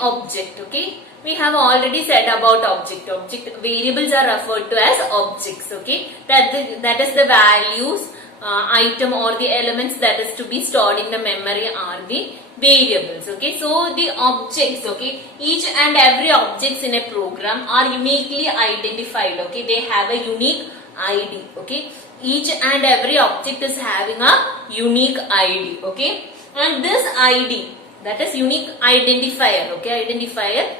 object. Okay, we have already said about object. Variables are referred to as objects. Okay, that is the values, item or the elements that is to be stored in the memory are the variables. Okay, so the objects, okay, each and every objects in a program are uniquely identified. Okay, they have a unique ID. Okay, each and every object is having a unique ID. Okay, and this ID, that is unique identifier. Okay, identifier,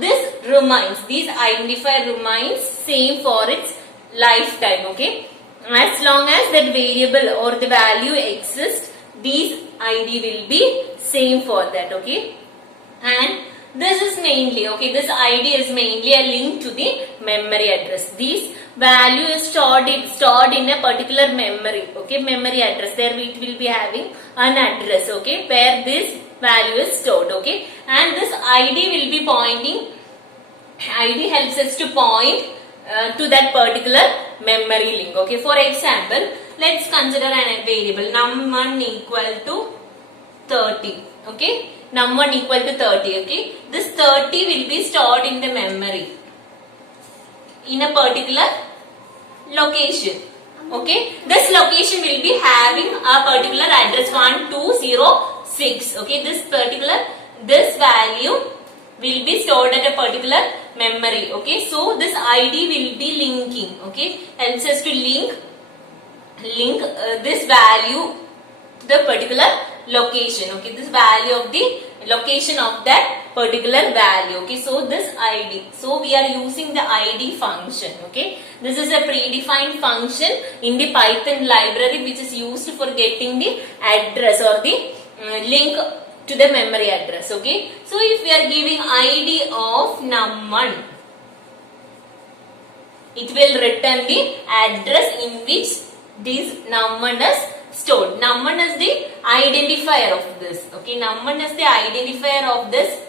these identifier remains same for its lifetime. Okay, as long as that variable or the value exists, these ID will be same for that. Okay, and this is mainly, okay, this ID is mainly a link to the memory address. This value is stored in a particular memory. Okay, memory address. There it will be having an address. Okay, where this value is stored. Okay, and this ID will be pointing. ID helps us to point to that particular memory link. Okay, for example, let's consider a variable num1 equal to 30. Okay, num1 equal to 30. Okay, this 30 will be stored in the memory in a particular location. Okay, this location will be having a particular address 1206. Okay, this value will be stored at a particular memory. Okay, so this ID will be linking. Okay, helps us to link this value to the particular location. Okay, this value of the location of that particular value. Okay, so this ID, so we are using the ID function. Okay, this is a predefined function in the Python library which is used for getting the address or the link to the memory address. Okay, so if we are giving ID of num1, it will return the address in which this num1 is stored. Num1 is the identifier of this. Okay, num1 is the identifier of this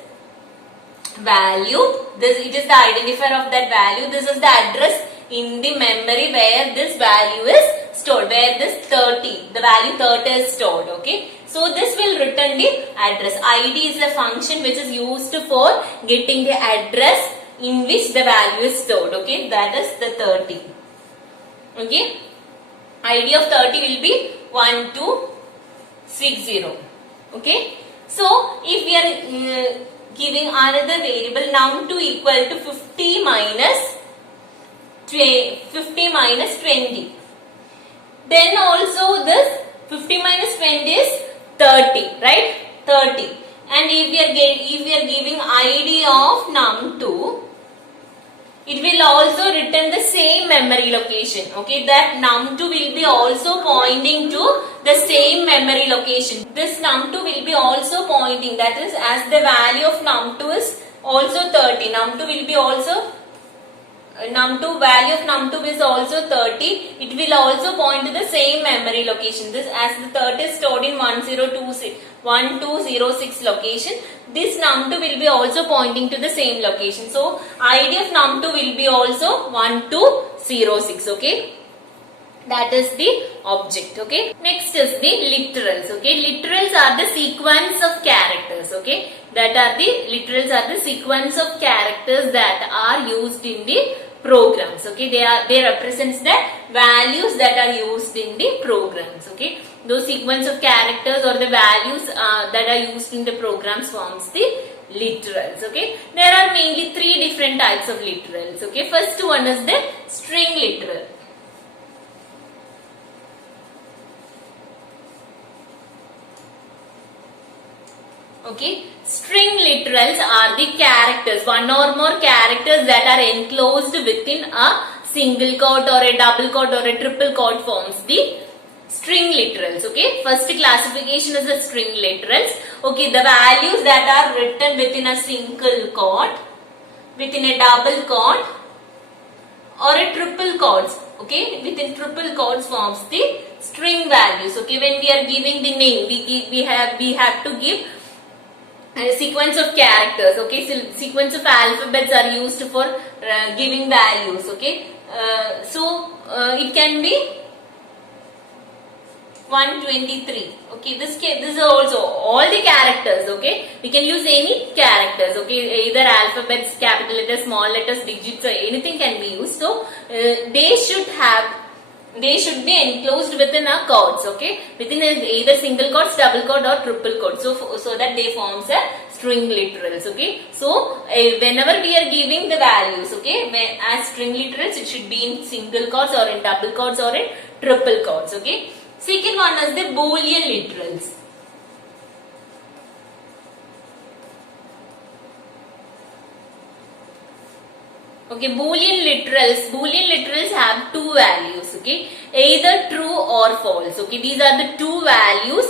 value. It is the identifier of that value. This is the address in the memory where this value is stored, where this 30, the value 30 is stored. Okay, so this will return the address. ID is a function which is used for getting the address in which the value is stored. Okay, that is the 30. Okay, ID of 30 will be 1260. Okay, so if we are giving another variable num2 equal to 50 minus 20, then also this 50 minus 20 is 30, right? 30. And if we are giving ID of num2, it will also return the same memory location. Okay, that num2 will be also pointing to the same memory location. This num2 will be also pointing, that is, as the value of num2 is also 30. Num2 will be also value of num2 is also 30. It will also point to the same memory location. This, as the 30 is stored in 1206 location, this num2 will be also pointing to the same location. So ID of num2 will be also 1206. Okay, that is the object. Okay, next is the literals. Okay, literals are the sequence of characters. Okay, literals are the sequence of characters that are used in the programs. Okay, they represents the values that are used in the programs. Okay, those sequence of characters or the values that are used in the programs forms the literals. Okay, there are mainly three different types of literals. Okay, first one is the string literal. Okay, string literals are the characters, one or more characters that are enclosed within a single quote or a double quote or a triple quote forms the string literals. Okay, first classification is the string literals. Okay, the values that are written within a single quote, within a double quote or a triple quotes. Okay, within triple quotes forms the string values. Okay, when we are giving the name, we have to give a sequence of characters. Okay, so sequence of alphabets are used for giving values. Okay, so it can be 123. Okay, this is also all the characters. Okay, we can use any characters. Okay, either alphabets, capital letters, small letters, digits, or anything can be used. So they should be enclosed within a quotes. Okay, within either single quotes, double quote, or triple quote. So that they forms a string literals. Okay, so whenever we are giving the values, okay, as string literals, it should be in single quotes or in double quotes or in triple quotes. Okay. Second one is the Boolean literals. Okay, Boolean literals have two values. Okay, either true or false. Okay, these are the two values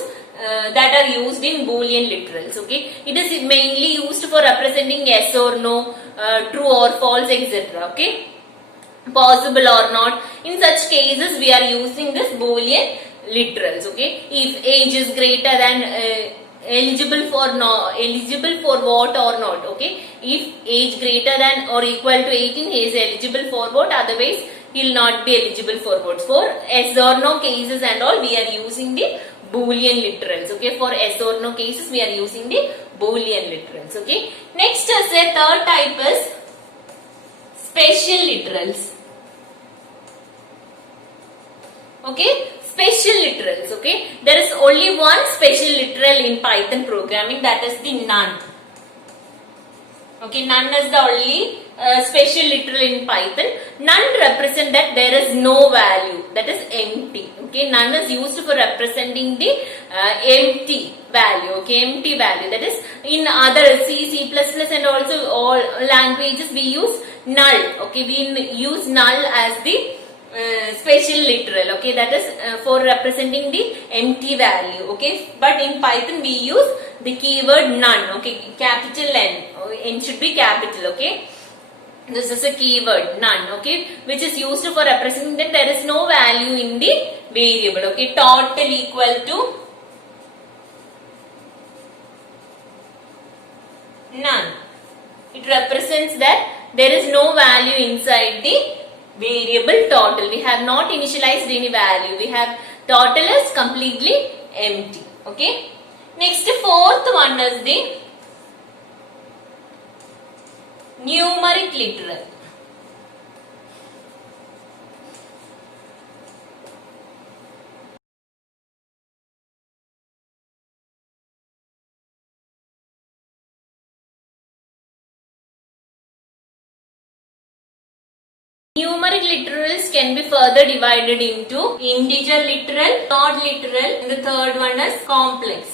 that are used in Boolean literals. Okay, it is mainly used for representing yes or no, true or false, etc. Okay, possible or not. In such cases, we are using this Boolean literals. Okay, if age is greater than eligible for vote or not. Okay, if age greater than or equal to 18, he is eligible for vote, otherwise he will not be eligible for votes. For yes or no cases and all, we are using the Boolean literals. Okay, for yes or no cases, we are using the Boolean literals. Okay, next is the third type is special literals. Okay, special literals. Okay, there is only one special literal in Python programming, that is the none. Okay, none is the only special literal in Python. None represent that there is no value, that is empty. Okay, none is used for representing the empty value. Okay, empty value, that is in other C++ and also all languages we use null. Okay, we use null as the special literal. Okay, that is for representing the empty value. Okay, but in Python we use the keyword none. Okay, capital N. N should be capital. Okay, this is a keyword none. Okay, which is used for representing that there is no value in the variable. Okay, total equal to none. It represents that there is no value inside the variable total. We have not initialized any value. We have total is completely empty. Okay. Next, fourth one is the numeric literal. Numeric literals can be further divided into integer literal, not literal, and the third one is complex.